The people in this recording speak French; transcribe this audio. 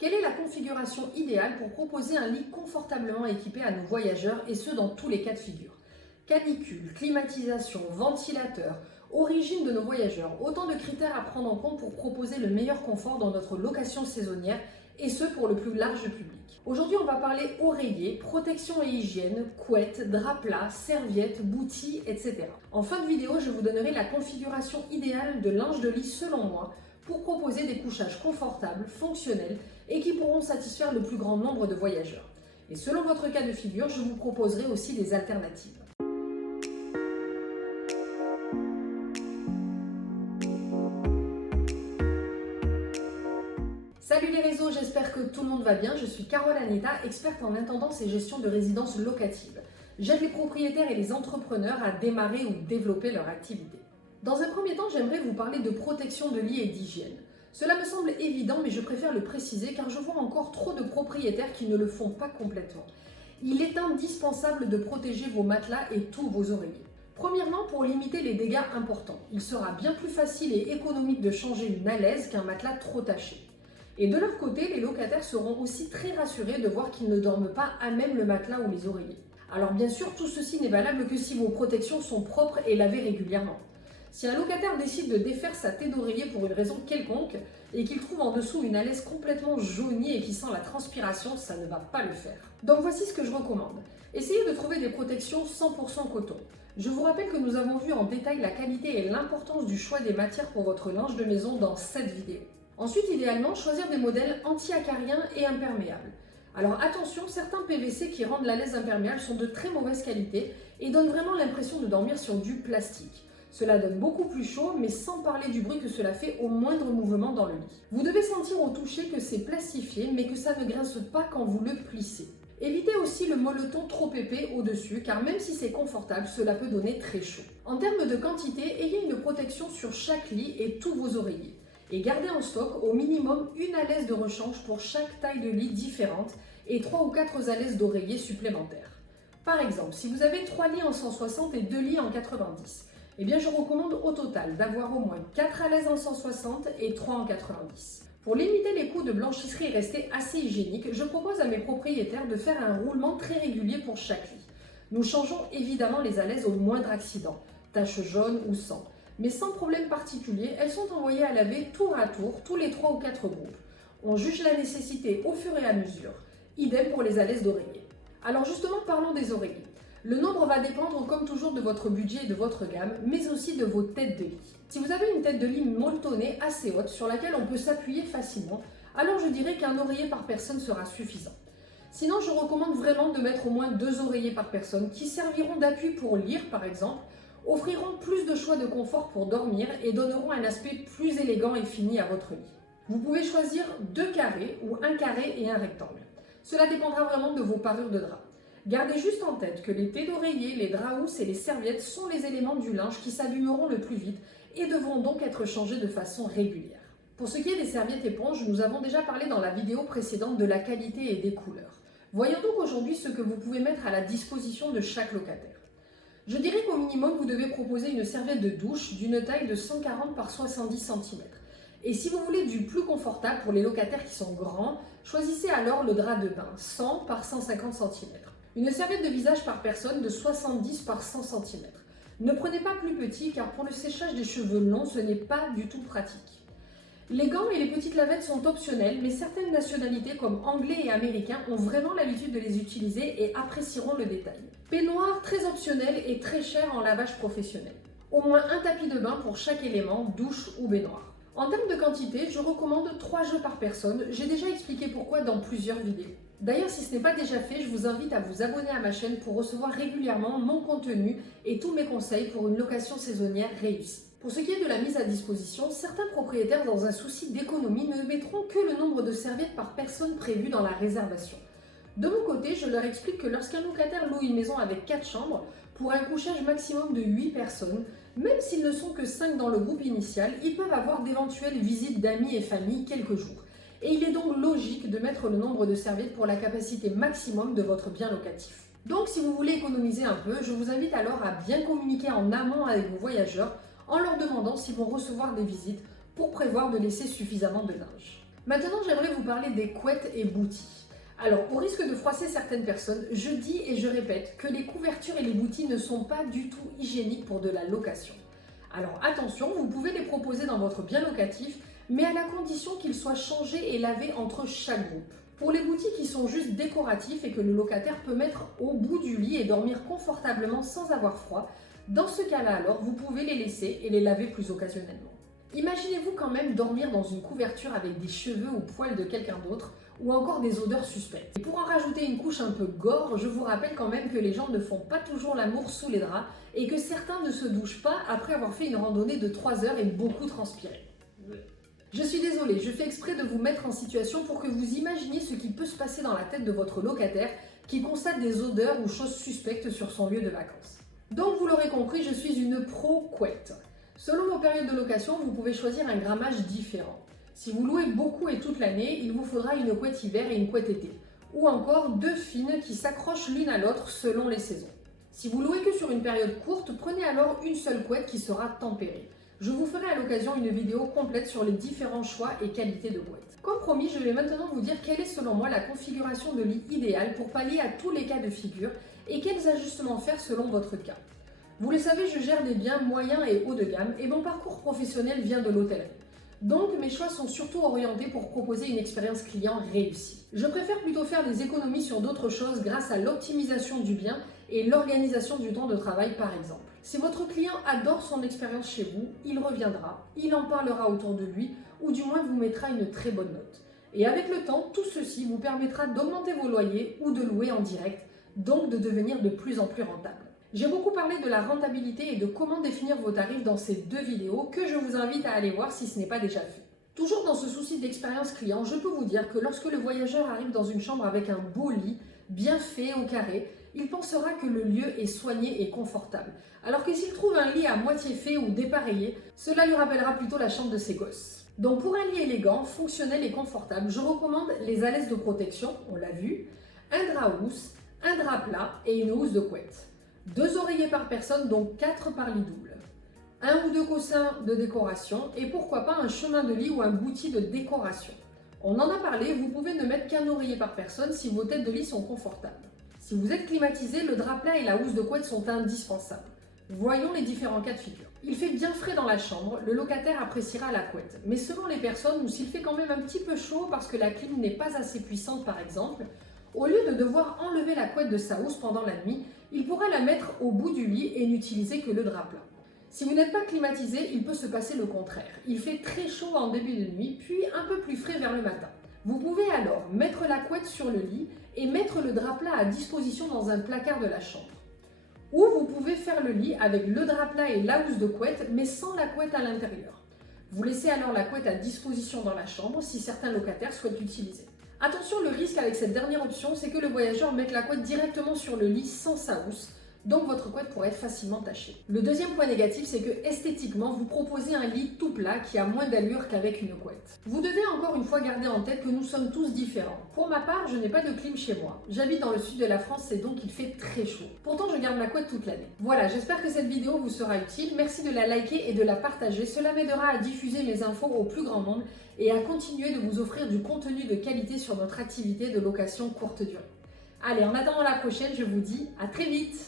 Quelle est la configuration idéale pour proposer un lit confortablement équipé à nos voyageurs et ce dans tous les cas de figure? Canicule, climatisation, ventilateur, origine de nos voyageurs, autant de critères à prendre en compte pour proposer le meilleur confort dans notre location saisonnière et ce pour le plus large public. Aujourd'hui, on va parler oreiller, protection et hygiène, couette, drap plat, serviettes, boutilles, etc. En fin de vidéo, je vous donnerai la configuration idéale de linge de lit selon moi pour proposer des couchages confortables, fonctionnels et qui pourront satisfaire le plus grand nombre de voyageurs. Et selon votre cas de figure, je vous proposerai aussi des alternatives. Salut les réseaux, j'espère que tout le monde va bien. Je suis Carole Anita, experte en intendance et gestion de résidences locatives. J'aide les propriétaires et les entrepreneurs à démarrer ou développer leur activité. Dans un premier temps, j'aimerais vous parler de protection de lit et d'hygiène. Cela me semble évident, mais je préfère le préciser car je vois encore trop de propriétaires qui ne le font pas complètement. Il est indispensable de protéger vos matelas et tous vos oreillers. Premièrement, pour limiter les dégâts importants, il sera bien plus facile et économique de changer une alaise qu'un matelas trop taché. Et de leur côté, les locataires seront aussi très rassurés de voir qu'ils ne dorment pas à même le matelas ou les oreillers. Alors bien sûr, tout ceci n'est valable que si vos protections sont propres et lavées régulièrement. Si un locataire décide de défaire sa tête d'oreiller pour une raison quelconque et qu'il trouve en dessous une alaise complètement jaunie et qui sent la transpiration, ça ne va pas le faire. Donc voici ce que je recommande. Essayez de trouver des protections 100% coton. Je vous rappelle que nous avons vu en détail la qualité et l'importance du choix des matières pour votre linge de maison dans cette vidéo. Ensuite, idéalement, choisir des modèles anti-acariens et imperméables. Alors attention, certains PVC qui rendent la laise imperméable sont de très mauvaise qualité et donnent vraiment l'impression de dormir sur du plastique. Cela donne beaucoup plus chaud, mais sans parler du bruit que cela fait au moindre mouvement dans le lit. Vous devez sentir au toucher que c'est plastifié, mais que ça ne grince pas quand vous le plissez. Évitez aussi le molleton trop épais au-dessus, car même si c'est confortable, cela peut donner très chaud. En termes de quantité, ayez une protection sur chaque lit et tous vos oreillers. Et gardez en stock au minimum une alaise de rechange pour chaque taille de lit différente et 3 ou 4 alaises d'oreiller supplémentaires. Par exemple, si vous avez 3 lits en 160 et 2 lits en 90, eh bien je recommande au total d'avoir au moins 4 alaises en 160 et 3 en 90. Pour limiter les coûts de blanchisserie et rester assez hygiénique, je propose à mes propriétaires de faire un roulement très régulier pour chaque lit. Nous changeons évidemment les alaises au moindre accident, taches jaunes ou sang. Mais sans problème particulier, elles sont envoyées à laver tour à tour, tous les 3 ou 4 groupes. On juge la nécessité au fur et à mesure. Idem pour les alaises d'oreiller. Alors justement, parlons des oreillers. Le nombre va dépendre comme toujours de votre budget et de votre gamme, mais aussi de vos têtes de lit. Si vous avez une tête de lit molletonnée assez haute sur laquelle on peut s'appuyer facilement, alors je dirais qu'un oreiller par personne sera suffisant. Sinon, je recommande vraiment de mettre au moins 2 oreillers par personne qui serviront d'appui pour lire par exemple, offriront plus de choix de confort pour dormir et donneront un aspect plus élégant et fini à votre lit. Vous pouvez choisir 2 carrés ou un carré et un rectangle. Cela dépendra vraiment de vos parures de drap. Gardez juste en tête que les têtes d'oreiller, les draps housses et les serviettes sont les éléments du linge qui s'abîmeront le plus vite et devront donc être changés de façon régulière. Pour ce qui est des serviettes éponges, nous avons déjà parlé dans la vidéo précédente de la qualité et des couleurs. Voyons donc aujourd'hui ce que vous pouvez mettre à la disposition de chaque locataire. Je dirais qu'au minimum, vous devez proposer une serviette de douche d'une taille de 140 par 70 cm. Et si vous voulez du plus confortable pour les locataires qui sont grands, choisissez alors le drap de bain 100 par 150 cm. Une serviette de visage par personne de 70 par 100 cm. Ne prenez pas plus petit car pour le séchage des cheveux longs, ce n'est pas du tout pratique. Les gants et les petites lavettes sont optionnels, mais certaines nationalités comme anglais et américains ont vraiment l'habitude de les utiliser et apprécieront le détail. Peignoir très optionnel et très cher en lavage professionnel. Au moins un tapis de bain pour chaque élément, douche ou baignoire. En termes de quantité, je recommande 3 jeux par personne. J'ai déjà expliqué pourquoi dans plusieurs vidéos. D'ailleurs, si ce n'est pas déjà fait, je vous invite à vous abonner à ma chaîne pour recevoir régulièrement mon contenu et tous mes conseils pour une location saisonnière réussie. Pour ce qui est de la mise à disposition, certains propriétaires, dans un souci d'économie, ne mettront que le nombre de serviettes par personne prévu dans la réservation. De mon côté, je leur explique que lorsqu'un locataire loue une maison avec 4 chambres, pour un couchage maximum de 8 personnes, même s'ils ne sont que 5 dans le groupe initial, ils peuvent avoir d'éventuelles visites d'amis et familles quelques jours. Et il est donc logique de mettre le nombre de serviettes pour la capacité maximum de votre bien locatif. Donc si vous voulez économiser un peu, je vous invite alors à bien communiquer en amont avec vos voyageurs en leur demandant s'ils vont recevoir des visites pour prévoir de laisser suffisamment de linge. Maintenant, j'aimerais vous parler des couettes et boutis. Alors, au risque de froisser certaines personnes, je dis et je répète que les couvertures et les boutis ne sont pas du tout hygiéniques pour de la location. Alors attention, vous pouvez les proposer dans votre bien locatif, mais à la condition qu'ils soient changés et lavés entre chaque groupe. Pour les boutis qui sont juste décoratifs et que le locataire peut mettre au bout du lit et dormir confortablement sans avoir froid, dans ce cas-là alors, vous pouvez les laisser et les laver plus occasionnellement. Imaginez-vous quand même dormir dans une couverture avec des cheveux ou poils de quelqu'un d'autre ou encore des odeurs suspectes. Et pour en rajouter une couche un peu gore, je vous rappelle quand même que les gens ne font pas toujours l'amour sous les draps et que certains ne se douchent pas après avoir fait une randonnée de 3 heures et beaucoup transpiré. Je suis désolée, je fais exprès de vous mettre en situation pour que vous imaginiez ce qui peut se passer dans la tête de votre locataire qui constate des odeurs ou choses suspectes sur son lieu de vacances. Donc vous l'aurez compris, je suis une pro-couette. Selon vos périodes de location, vous pouvez choisir un grammage différent. Si vous louez beaucoup et toute l'année, il vous faudra une couette hiver et une couette été. Ou encore 2 fines qui s'accrochent l'une à l'autre selon les saisons. Si vous louez que sur une période courte, prenez alors une seule couette qui sera tempérée. Je vous ferai à l'occasion une vidéo complète sur les différents choix et qualités de couettes. Comme promis, je vais maintenant vous dire quelle est selon moi la configuration de lit idéale pour pallier à tous les cas de figure et quels ajustements faire selon votre cas. Vous le savez, je gère des biens moyens et haut de gamme et mon parcours professionnel vient de l'hôtellerie. Donc mes choix sont surtout orientés pour proposer une expérience client réussie. Je préfère plutôt faire des économies sur d'autres choses grâce à l'optimisation du bien et l'organisation du temps de travail par exemple. Si votre client adore son expérience chez vous, il reviendra, il en parlera autour de lui ou du moins vous mettra une très bonne note. Et avec le temps, tout ceci vous permettra d'augmenter vos loyers ou de louer en direct, donc de devenir de plus en plus rentable. J'ai beaucoup parlé de la rentabilité et de comment définir vos tarifs dans ces 2 vidéos que je vous invite à aller voir si ce n'est pas déjà fait. Toujours dans ce souci d'expérience client, je peux vous dire que lorsque le voyageur arrive dans une chambre avec un beau lit, bien fait au carré, il pensera que le lieu est soigné et confortable. Alors que s'il trouve un lit à moitié fait ou dépareillé, cela lui rappellera plutôt la chambre de ses gosses. Donc pour un lit élégant, fonctionnel et confortable, je recommande les alaises de protection, on l'a vu, un drap housse, un drap plat et une housse de couette. 2 oreillers par personne, donc 4 par lit double. 1 ou 2 coussins de décoration et pourquoi pas un chemin de lit ou un bouti de décoration. On en a parlé, vous pouvez ne mettre qu'un oreiller par personne si vos têtes de lit sont confortables. Si vous êtes climatisé, le drap plat et la housse de couette sont indispensables. Voyons les différents cas de figure. Il fait bien frais dans la chambre, le locataire appréciera la couette. Mais selon les personnes, ou s'il fait quand même un petit peu chaud parce que la clim n'est pas assez puissante par exemple, au lieu de devoir enlever la couette de sa housse pendant la nuit, il pourra la mettre au bout du lit et n'utiliser que le drap plat. Si vous n'êtes pas climatisé, il peut se passer le contraire. Il fait très chaud en début de nuit, puis un peu plus frais vers le matin. Vous pouvez alors mettre la couette sur le lit et mettre le drap plat à disposition dans un placard de la chambre. Ou vous pouvez faire le lit avec le drap plat et la housse de couette, mais sans la couette à l'intérieur. Vous laissez alors la couette à disposition dans la chambre si certains locataires souhaitent l'utiliser. Attention, le risque avec cette dernière option, c'est que le voyageur mette la couette directement sur le lit sans sa housse, donc votre couette pourrait être facilement tachée. Le deuxième point négatif, c'est que esthétiquement, vous proposez un lit tout plat qui a moins d'allure qu'avec une couette. Vous devez encore une fois garder en tête que nous sommes tous différents. Pour ma part, je n'ai pas de clim chez moi. J'habite dans le sud de la France et donc il fait très chaud. Pourtant, je garde la couette toute l'année. Voilà, j'espère que cette vidéo vous sera utile. Merci de la liker et de la partager. Cela m'aidera à diffuser mes infos au plus grand nombre et à continuer de vous offrir du contenu de qualité sur notre activité de location courte durée. Allez, en attendant la prochaine, je vous dis à très vite!